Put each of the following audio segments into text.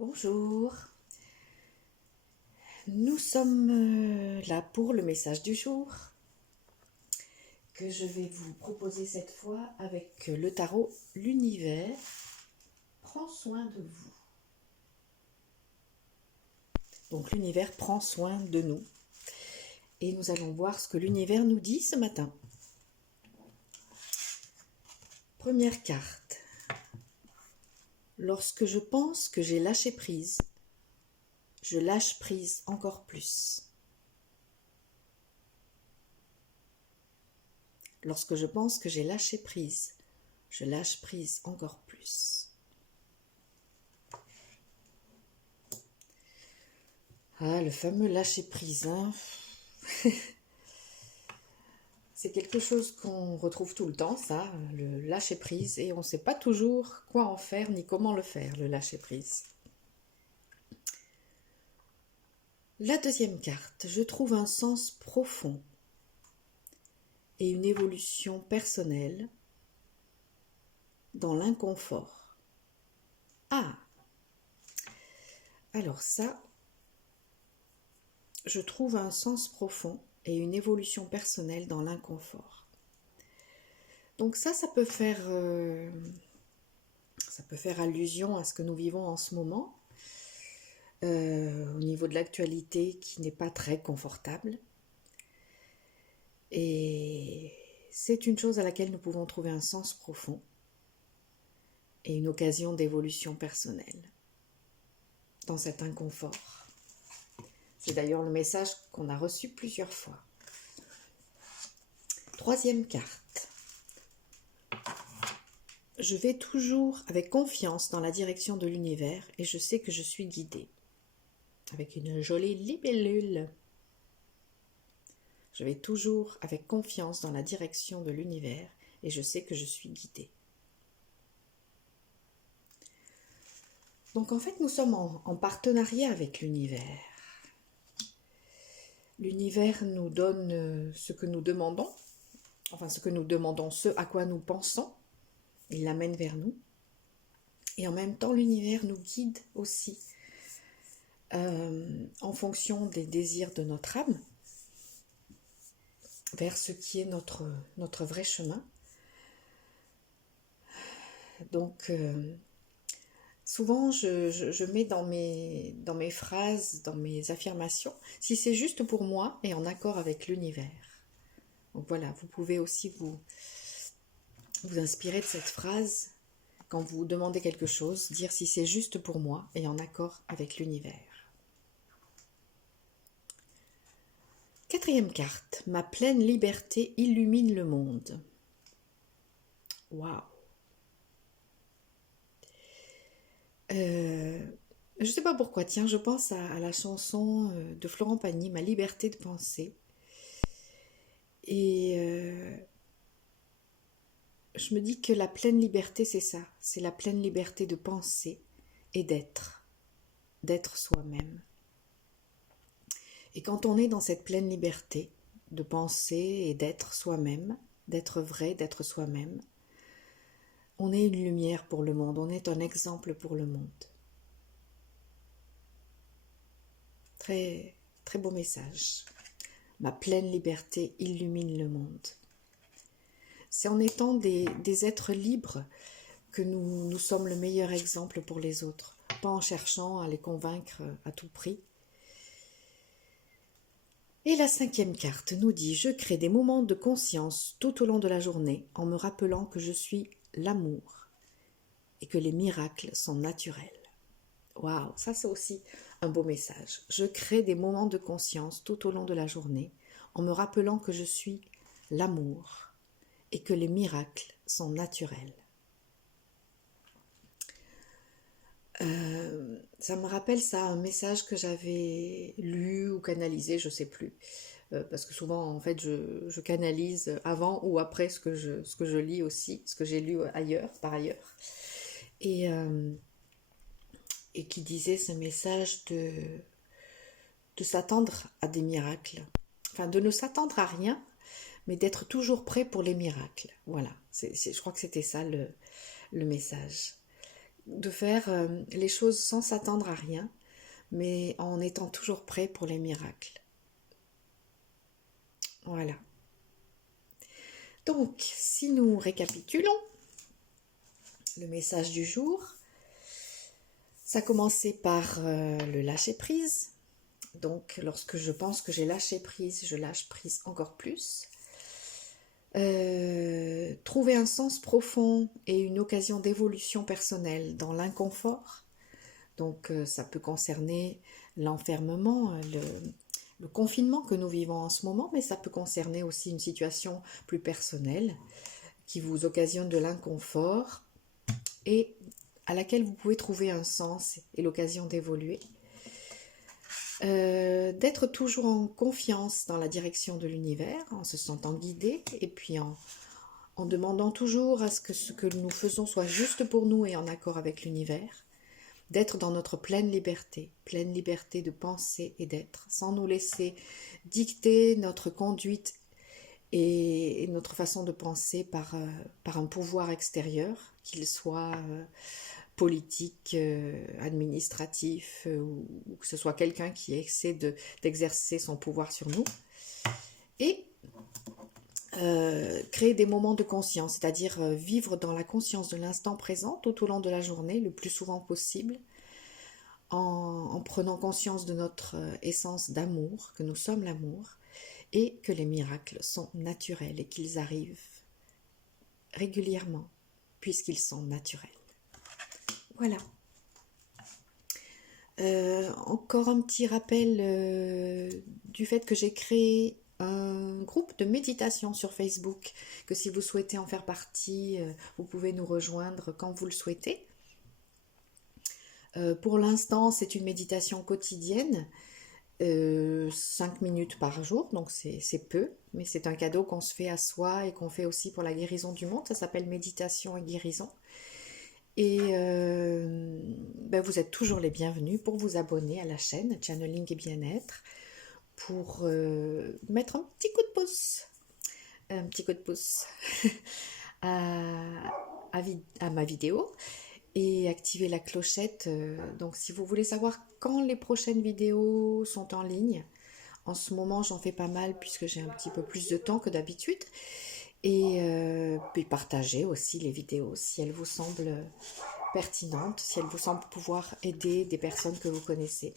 Bonjour, nous sommes là pour le message du jour que je vais vous proposer cette fois avec le tarot L'univers prend soin de vous. Donc l'univers prend soin de nous et nous allons voir ce que l'univers nous dit ce matin. Première carte. Lorsque je pense que j'ai lâché prise, je lâche prise encore plus. Lorsque je pense que j'ai lâché prise, je lâche prise encore plus. Ah, le fameux lâcher prise, hein. C'est quelque chose qu'on retrouve tout le temps, ça, le lâcher prise, et on ne sait pas toujours quoi en faire ni comment le faire, le lâcher prise. La deuxième carte, je trouve un sens profond et une évolution personnelle dans l'inconfort. Ah, alors ça, je trouve un sens profond et une évolution personnelle dans l'inconfort. Donc ça peut faire allusion à ce que nous vivons en ce moment, au niveau de l'actualité qui n'est pas très confortable. Et c'est une chose à laquelle nous pouvons trouver un sens profond et une occasion d'évolution personnelle dans cet inconfort. C'est d'ailleurs le message qu'on a reçu plusieurs fois. Troisième carte. Je vais toujours avec confiance dans la direction de l'univers et je sais que je suis guidée. Avec une jolie libellule. Je vais toujours avec confiance dans la direction de l'univers et je sais que je suis guidée. Donc en fait, nous sommes en partenariat avec l'univers. L'univers nous donne ce que nous demandons, ce à quoi nous pensons. Il l'amène vers nous. Et en même temps, l'univers nous guide aussi en fonction des désirs de notre âme vers ce qui est notre vrai chemin. Donc, souvent, je mets dans mes phrases, dans mes affirmations, si c'est juste pour moi et en accord avec l'univers. Donc voilà, vous pouvez aussi vous inspirer de cette phrase quand vous demandez quelque chose, dire si c'est juste pour moi et en accord avec l'univers. Quatrième carte, ma pleine liberté illumine le monde. Waouh! Je ne sais pas pourquoi, tiens, je pense à la chanson de Florent Pagny, Ma liberté de penser. Et je me dis que la pleine liberté, c'est ça. C'est la pleine liberté de penser et d'être soi-même. Et quand on est dans cette pleine liberté de penser et d'être soi-même, d'être vrai, d'être soi-même, on est une lumière pour le monde, on est un exemple pour le monde. Très, très beau message. Ma pleine liberté illumine le monde. C'est en étant des êtres libres que nous sommes le meilleur exemple pour les autres, pas en cherchant à les convaincre à tout prix. Et la cinquième carte nous dit « Je crée des moments de conscience tout au long de la journée en me rappelant que je suis l'amour et que les miracles sont naturels. » Waouh, ça c'est aussi un beau message. Je crée des moments de conscience tout au long de la journée en me rappelant que je suis l'amour et que les miracles sont naturels. Ça me rappelle ça, un message que j'avais lu ou canalisé, je ne sais plus. Parce que souvent, en fait, je canalise avant ou après ce que je lis aussi, ce que j'ai lu par ailleurs. Et qui disait ce message de s'attendre à des miracles. Enfin, de ne s'attendre à rien, mais d'être toujours prêt pour les miracles. Voilà, je crois que c'était ça le message. de faire les choses sans s'attendre à rien, mais en étant toujours prêt pour les miracles. Voilà. Donc, si nous récapitulons le message du jour, ça a commencé par le lâcher-prise. Donc, lorsque je pense que j'ai lâché prise, je lâche prise encore plus. Trouver un sens profond et une occasion d'évolution personnelle dans l'inconfort. Donc, ça peut concerner l'enfermement, le confinement que nous vivons en ce moment, mais ça peut concerner aussi une situation plus personnelle qui vous occasionne de l'inconfort et à laquelle vous pouvez trouver un sens et l'occasion d'évoluer. D'être toujours en confiance dans la direction de l'univers, en se sentant guidé et puis en demandant toujours à ce que nous faisons soit juste pour nous et en accord avec l'univers. D'être dans notre pleine liberté de penser et d'être, sans nous laisser dicter notre conduite et notre façon de penser par un pouvoir extérieur, qu'il soit politique, administratif, ou que ce soit quelqu'un qui essaie d'exercer son pouvoir sur nous. Et créer des moments de conscience, c'est-à-dire vivre dans la conscience de l'instant présent tout au long de la journée, le plus souvent possible, en prenant conscience de notre essence d'amour, que nous sommes l'amour, et que les miracles sont naturels et qu'ils arrivent régulièrement, puisqu'ils sont naturels. Voilà. Encore un petit rappel du fait que j'ai créé un groupe de méditation sur Facebook, que si vous souhaitez en faire partie, vous pouvez nous rejoindre quand vous le souhaitez. Pour l'instant, c'est une méditation quotidienne, 5 minutes par jour, donc c'est peu, mais c'est un cadeau qu'on se fait à soi et qu'on fait aussi pour la guérison du monde. Ça s'appelle Méditation et Guérison. Et vous êtes toujours les bienvenus pour vous abonner à la chaîne Channeling et Bien-être, pour mettre un petit coup de pouce à ma vidéo et activer la clochette. Donc si vous voulez savoir quand les prochaines vidéos sont en ligne, en ce moment j'en fais pas mal puisque j'ai un petit peu plus de temps que d'habitude. Et puis partagez aussi les vidéos si elles vous semblent pertinentes, si elles vous semblent pouvoir aider des personnes que vous connaissez.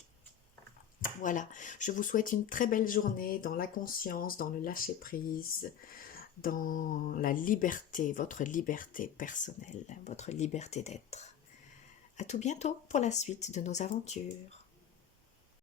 Voilà, je vous souhaite une très belle journée dans la conscience, dans le lâcher-prise, dans la liberté, votre liberté personnelle, votre liberté d'être. À tout bientôt pour la suite de nos aventures.